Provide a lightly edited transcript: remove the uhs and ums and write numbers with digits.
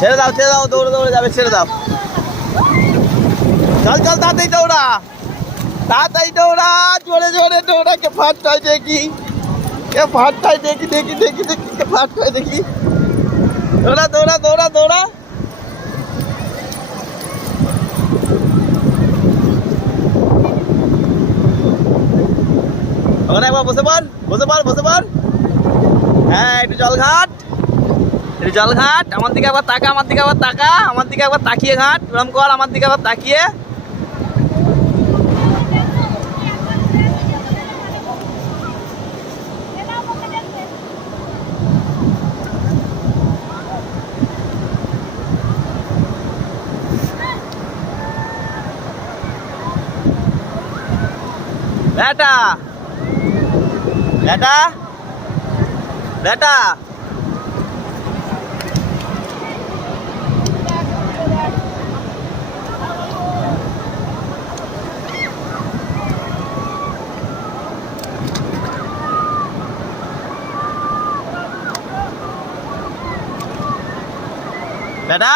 ছেড়ে দাও দৌড়ে দৌড়ে যাবে, ছেড়ে দাও। চল চল তাড়াতাড়ি দৌড়া, তাড়াতাড়ি দৌড়া, জোরে জোরে দৌড়া। কে ফাটটায় দেখি, কে ফাটটায় দেখি, দেখি দেখি দেখি, কে ফাটটায় দেখি। দৌড়া দৌড়া দৌড়া দৌড়া। ওখানে একবার বসে পড়, বসে পড়, বসে পড়। হ্যাঁ, একটু জল ঘাট, একটু জল ঘাট। আমার দিকে একবার তাকা, আমার দিকে একবার তাকা, আমার দিকে একবার তাকিয়ে ঘাট। ওরম কর, আমার দিকে একবার তাকিয়ে। বেটা বেটা বেটা, বেটা